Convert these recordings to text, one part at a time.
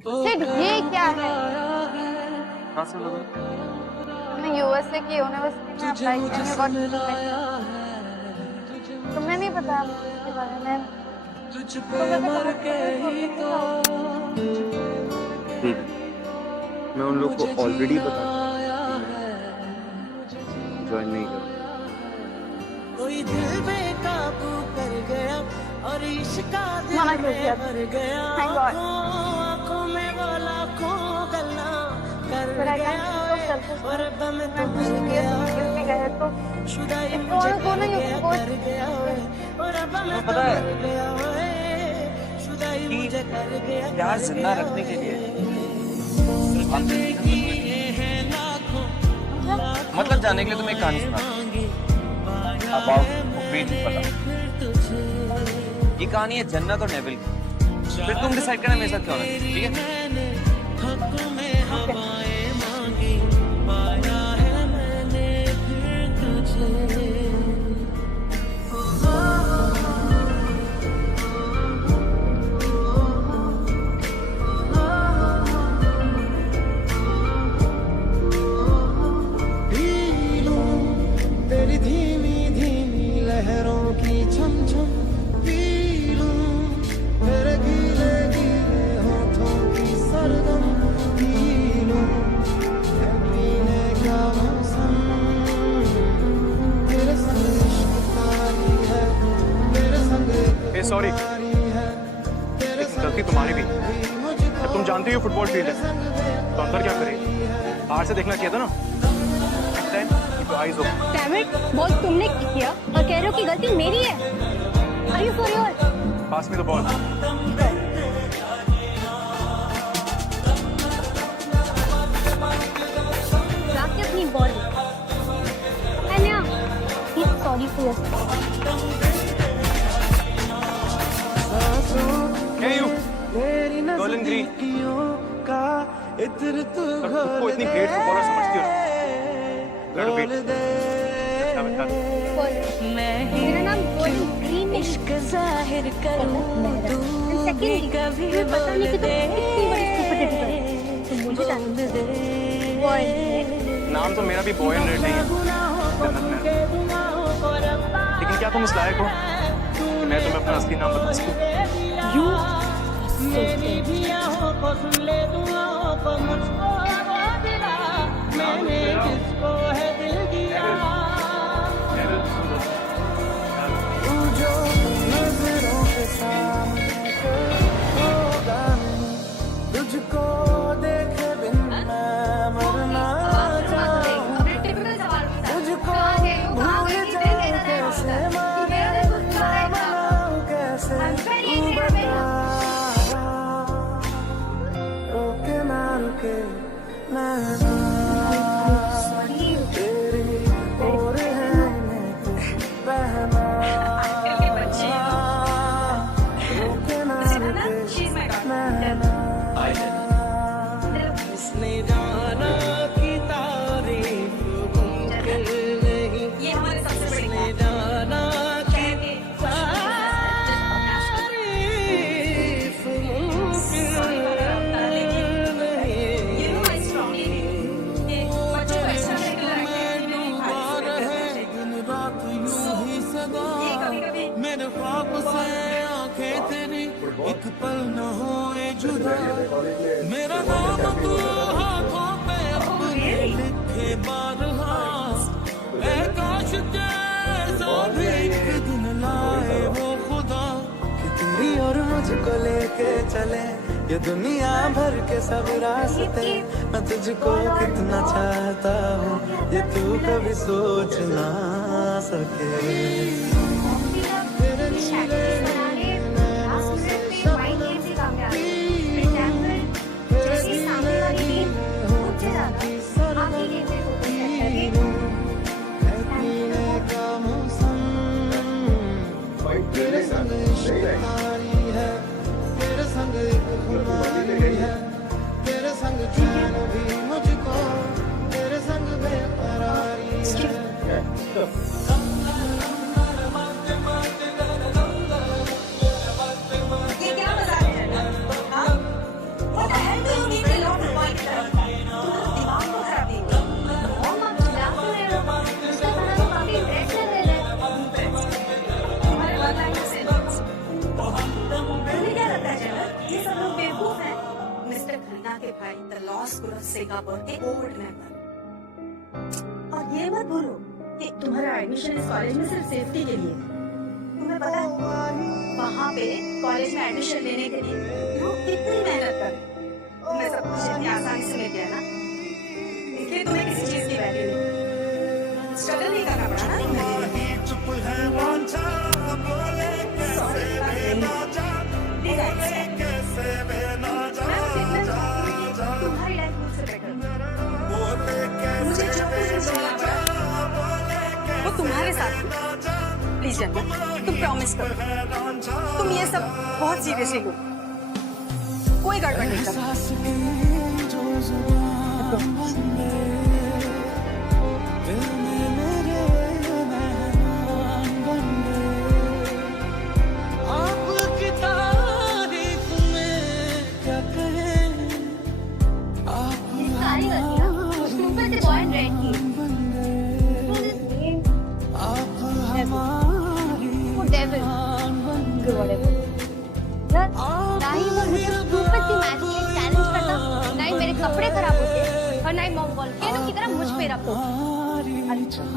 सिड, ये क्या है? कहाँ से लगा? मैंने यूएसए की यूनिवर्सिटी में अप्लाई किया है। तुम्हें नहीं पता इसके बारे में? ठीक है, मैं उन लोग को ऑलरेडी बता ज्वाइन नहीं कर। कोई दिल बेकाबू कर गया और इश्का मना कर दिया। भर गया, Thank God. आँखों में वो लाखों गल्ला कर But I गया, can't think of selfish और रब में तो मैं मिल गया, किसने गए तो शुदाई कौन मुझे कौन है ये कर गया, और रब में तो पता है मिल गया, शुदाई मुझे कर गया, प्यार जिंदा रखने के लिए मतलब जानने के लिए तुम्हें एक कहानी सुना अबाउट पता। ये कहानी है जन्नत और नेविल की। फिर तुम डिसाइड करना मेरे साथ क्या होना चाहिए, ठीक है? तेरी धीमी धीमी लहरों की छम छम पी लूं, तेरे गीले गीले होठों की सरगम पी लूं, है पीने का मौसम, तेरे संग इश्क तारी है, तेरे संग एक सॉरी, है, तेरे गलती तुम्हारी भी। जब तुम जानती हो फुटबॉल फील्ड है तो अंदर क्या करेगी? बाहर से देखना चाहिए था ना। Damn it, बॉल तुमने किया और कह रहे हो कि गलती मेरी है। Are you for real? पास में तो बॉल। राकेश अपनी ball. Anya, he's sorry for your Hey you, Girl in green. तुमको इतनी ग्रेट फुटबॉलर समझती हो ना? मेरा नाम गोल्डन ग्रीन है। इश्क जाहिर करूं तू कभी पता नहीं कि तुम कितनी बड़ी सुपरहिट हो। तुम मुझे जानते हो। नाम तो मेरा भी बॉय एंड रेड नहीं है, लेकिन क्या तुम इस लायक हो मैं तुम्हें अपना असली नाम बता सकूं? You मेरी भी आहों को सुन ले दुआओं को मुझको दिला, मैंने किसको है दिल दिया, तू जो नजरों के सामने होगा नहीं, तुझको देखे बिन मैं मरना चाहूं, तुझको भूल जाऊं कैसे, माने ना मनाऊं कैसे, तू बता रोके ना रुके नैना तेरी ओर है मैं बहना, रोके ना रुके नैना, उसने जाना की तारीफ मुमकिन नहीं, उसने जाना की तारीफ मुमकिन मेरे ख्वाब से आंखें तेरी एक पल न होए जुदा, मेरा नाम तू हाथों पे अपने लिखे बारहा, ऐ काश जैसा भी एक दिन लाए वो खुदा, कि तेरी और मुझको लेके चले ये दुनिया भर के सब रास्ते, मैं तुझको कितना चाहता हूँ ये तू कभी सोच ना सके। तेरे संग इश्क तारी है, तेरे संग एक खुमारी है, तेरे संग चैन भी मुझको, तेरे संग बेकरारी है। स्कूल ऑफ सिंगापुर के ओल्ड मेंबर। और ये मत भूलो कि तुम्हारा एडमिशन इस कॉलेज में सिर्फ सेफ्टी के लिए है। तुम्हें पता है वहाँ पे कॉलेज में एडमिशन लेने के लिए लोग कितनी मेहनत करते हैं। तुम्हें सब कुछ इतनी आसानी से मिल गया ना, इसलिए तुम्हें किसी चीज की वैल्यू नहीं, स्ट्रगल नहीं करना पड़ा ना तुम्हें। तुम्हारी लाइफ मुझसे बेटर, मुझे जो कुछ झेलना पड़ा वो तुम्हारे साथ। प्लीज जन्नत, तुम प्रॉमिस करो तुम ये सब बहुत सीरियसली लो, कोई गड़बड़ नहीं करो। ना ही वो मुझे stupid सी मैच में चैलेंज करता, ना ही मेरे कपड़े खराब होते और ना ही मॉम वॉल्केनो की तरह मुझ पे रखो।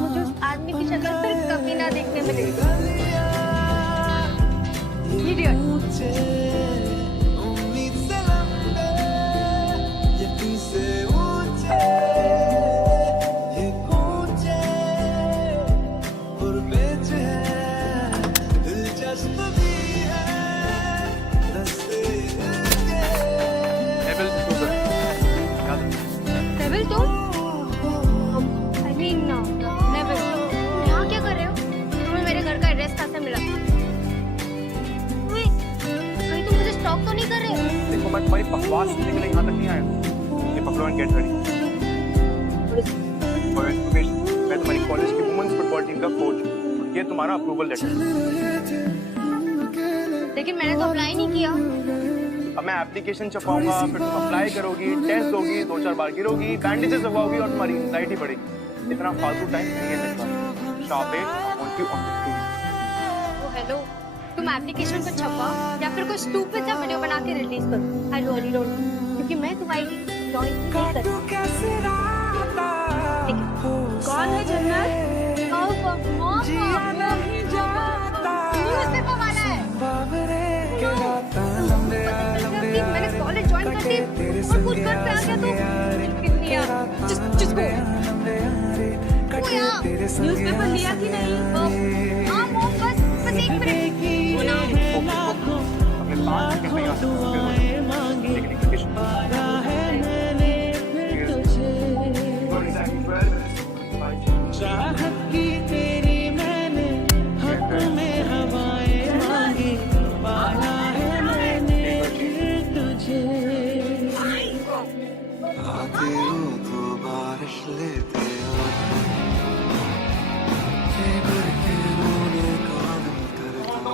मुझे उस आदमी की शक्ल फिर कभी ना देखने मिलेगी। Idiot. नेविल तुम? I mean, नेविल, तुम यहाँ क्या कर रहे हो? तुम्हें मेरे घर का एड्रेस कहाँ से मिला? कहीं तुम मुझे स्टॉक तो नहीं कर रहे? देखो मैं तुम्हारी बकवास सुनने के लिए यहाँ तक नहीं आया। ये पकड़ो and get ready. For information, मैं तुम्हारी कॉलेज की वुमेन्स फुटबॉल टीम का कोच हूँ। ये तुम्हारा अप्रूवल लेटर। लेकिन मैंने तो अप्लाई नहीं किया। अब मैं एप्लीकेशन छपाऊंगा, फिर तुम अप्लाई करोगी, टेस्ट दोगी, 2-4 बार गिरोगी, बैंडेजेस लगवाओगी और तुम्हारी एंजाइटी बढ़ेगी। इतना फालतू टाइम नहीं है मेरे पास। Sharp 8 on you on the screen. Oh hello, तुम एप्लीकेशन को छपा या फिर कोई स्टूपिड सा वीडियो बना के रिलीज करो। आई रियली डोंट, क्योंकि मैं तुम्हारी जॉइन नहीं कर सकती। ठीक है, कौन है जन्नत? न्यूज़पेपर वाला है। मैंने कॉलेज ज्वाइन कर दी और खुद घर पे आ गया तो कितनी यार जिसको न्यूज़पेपर लिया कि नहीं? हाँ मॉम, बस 1 मिनट। अपने 5 सेकंड में यहाँ से लेकिन एप्लीकेशन चाहत की तेरी मैंने हक में हवाएं मांगी, पाया है मैंने फिर तुझे। आते हो तो बारिश लेते हो, भर के रोने का दिल करता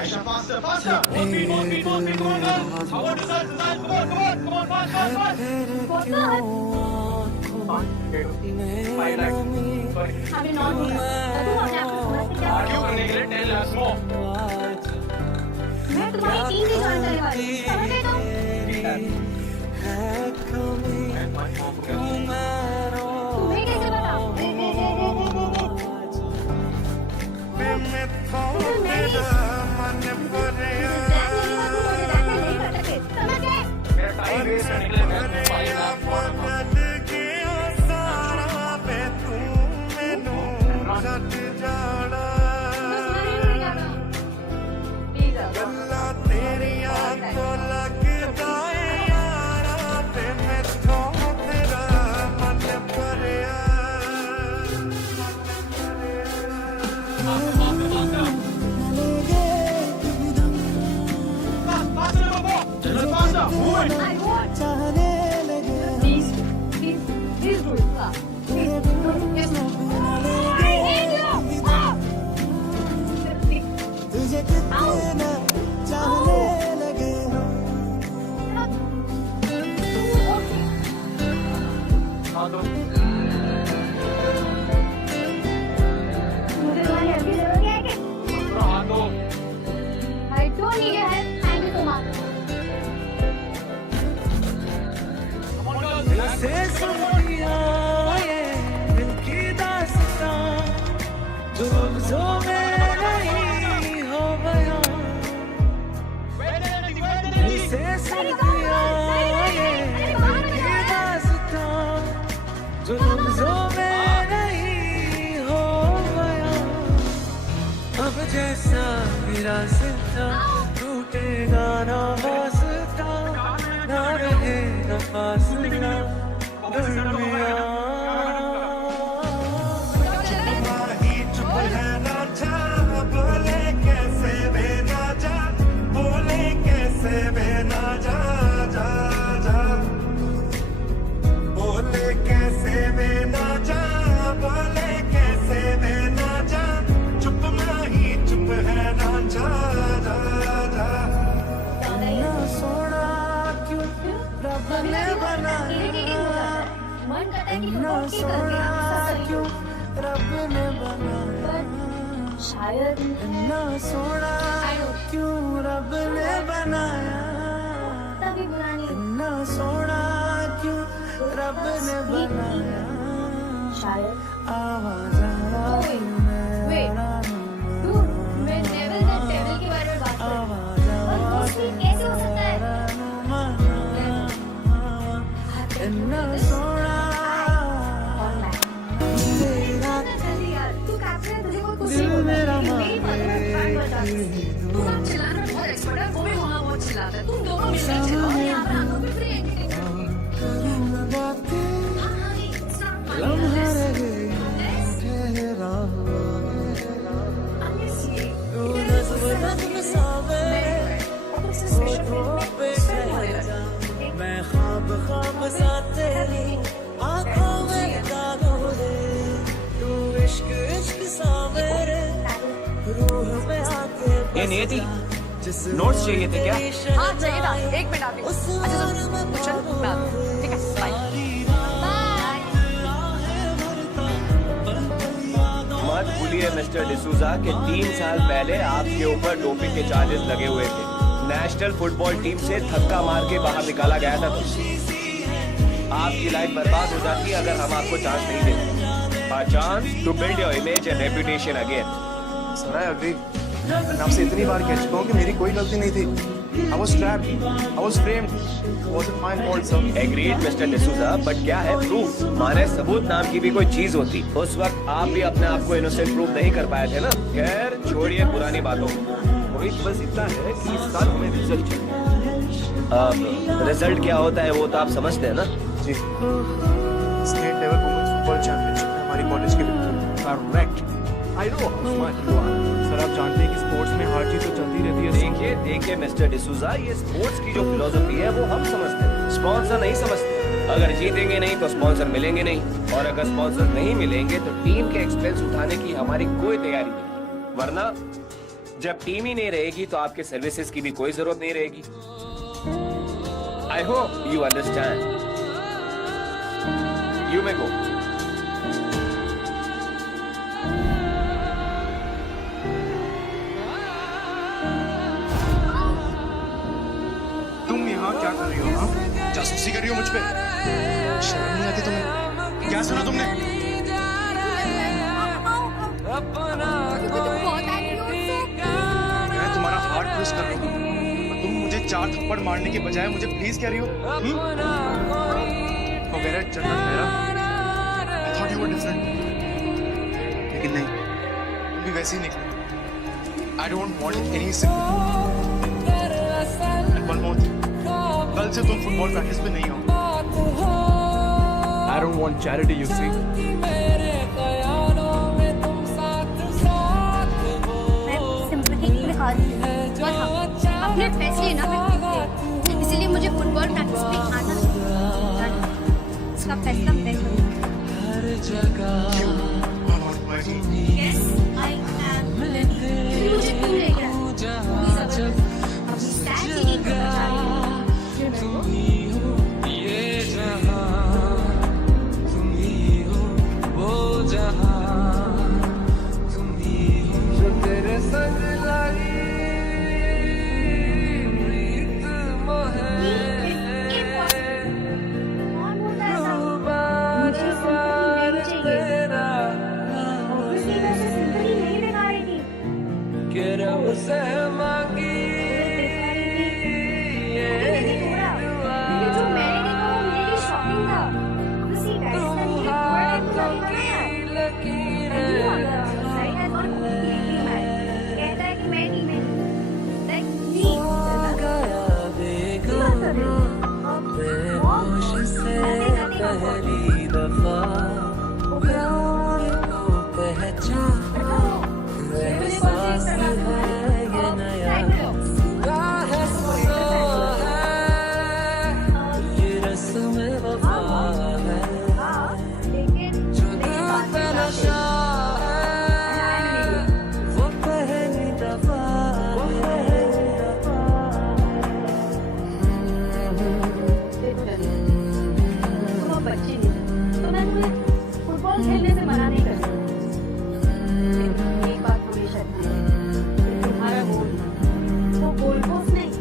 Aisha, faster, faster! More speed, girls! I want to search, come on, fast! अभी नॉट हो रहा। Argue करने के लिए 10 lakhs more. मैं तुम्हारी टीम भी ज्वाइन करने वाली हूँ, समझ गए तुम? तुम्हें कैसे पता? मेरा टाइम वेस्ट करने के लिए मैं मुझे तुम्हारी जो लफ्जों में नहीं हो बयां से सुन दिया ये दास्तां जो लफ्जों में नहीं हो बयां अब जैसा मेरा सिलता टूटेगा ना वास्ता ना रहे ना फासला दरमियां मन करता है कि रिपोर्ट ही करके आप क्यों रब ने बनाया शायद इतना सोना क्यों रब ने बनाया तभी बुरा नहीं इतना सोना क्यों रब ने बनाया शायद आवाज मैं डेविल के बारे में बात कर रही हूँ और दोस्ती कैसे हो सकता है इतना सोना तू कैप्टन है तुझे कोई कुछ नहीं बोलता मेरी बात तू आप चिल्लाना बहुत एक्सपर्ट है वो भी वहाँ बहुत चिल्लाता है तुम दोनों मिलकर चिल्लाओ यहाँ पर आंखों पे फ्री मैं ख्वाब ख्वाब सा तेरी आँखों में दागो दे तू इश्क इश्क सा मेरे रूह में आके ये नियति नोट्स चाहिए थे क्या? हाँ चाहिए था, 1 मिनट आती हूँ। अच्छा चल मैं आती हूँ। ठीक है बाय। मत भूलिए मिस्टर डिसूजा कि 3 साल पहले आपके ऊपर डोपिंग के चार्जेस लगे हुए थे। नेशनल फुटबॉल टीम से धक्का मार के बाहर निकाला गया था। तो आपकी लाइफ बर्बाद हो जाती अगर हम आपको चांस नहीं देते। A chance to build your image and reputation again. Sir I agree. मैं आपसे इतनी बार कह चुका हूँ कि मेरी कोई गलती नहीं थी। I was trapped. I was framed. It wasn't my fault, sir. Agreed, Mr. D'Souza, but क्या है प्रूफ? माने सबूत नाम की भी कोई चीज होती। उस वक्त आप भी अपने आप को इनोसेंट प्रूफ नहीं कर पाए थे ना। खैर छोड़िए पुरानी बातों को। बस इतना है कि इस साल हमें रिजल्ट चाहिए। अब रिजल्ट क्या होता है वो तो आप समझते हैं ना? जी। State level women's football championship में हमारी कॉलेज की victory. Correct. I know how smart you are. Sir आप जानते हैं कि स्पोर्ट्स में हार जीत तो चलती रहती है। देखिए मिस्टर डिसूजा, ये स्पोर्ट्स की जो फिलोसफी है वो हम समझते हैं, स्पॉन्सर नहीं समझते। अगर जीतेंगे नहीं तो स्पॉन्सर मिलेंगे नहीं, और अगर स्पॉन्सर नहीं मिलेंगे तो टीम के एक्सपेंस उठाने की हमारी कोई तैयारी नहीं। वरना जब टीम ही नहीं रहेगी तो आपके सर्विसेज की भी कोई जरूरत नहीं रहेगी। I hope you understand. You may go. तुम यहाँ क्या कर रही हो? हाँ? जासूसी कर रही हो मुझ पे? शर्म नहीं आती तुम्हें? क्या सुना तुमने? मैं तुम्हारा हार्ट ट्विस्ट कर रहा हूँ। तुम मुझे 4 थप्पड़ मारने के बजाय मुझे प्लीज कह रही हो? वगैरह जन्नत मेरा। I thought you were different. लेकिन नहीं, तुम भी वैसे ही निकले। I don't want any sympathy. And one more thing. कल से तुम फुटबॉल प्रैक्टिस पे नहीं आओ। I don't want charity, you see. अपने फैसले ना मैं इसीलिए मुझे फुटबॉल प्रैक्टिस पे आना चाहिए। इसका फैसला मैं करूँगी। Yes, I am. मुझे तुम लेकर अपनी सैर के लिए करना चाहिए। ये रब से मांगी ये जो मैंने देखा वो मेरे लिए शॉकिंग था। उसी राजस्थान के हाथों की लकीरें साइड है और कहता है कि मैं नहीं लाइक गया बेगुनाह बेहोश से पहली दफा प्यार को पहचाना एहसास है ये नया एहसास है ये रस्म वफा है जो दिल पे नशा है वो पहली दफा वो बच्ची नहीं तो मैं तुम्हें फुटबॉल खेलने से मना नहीं कर सकती। एक बात हमेशा ध्यान रखना, तुम्हारा गोल वो गोल पोस्ट नहीं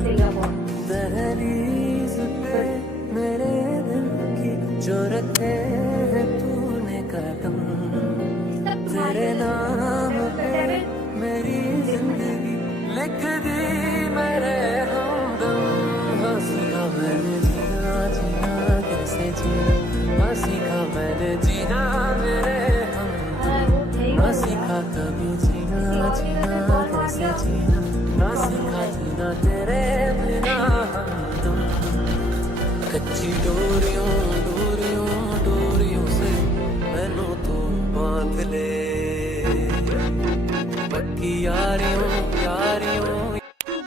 सिंगापुर। दहलीज पे मेरे दिल की जो रखे हैं तूने कदम तेरे नाम पे मेरी जिंदगी लिख दी मेरे हमदम हाँ सीखा मैंने जीना जीना कैसे जीना हाँ सीखा मैंने जीना मेरे हमदम हाँ सीखा कभी जीना जीना कैसे जीना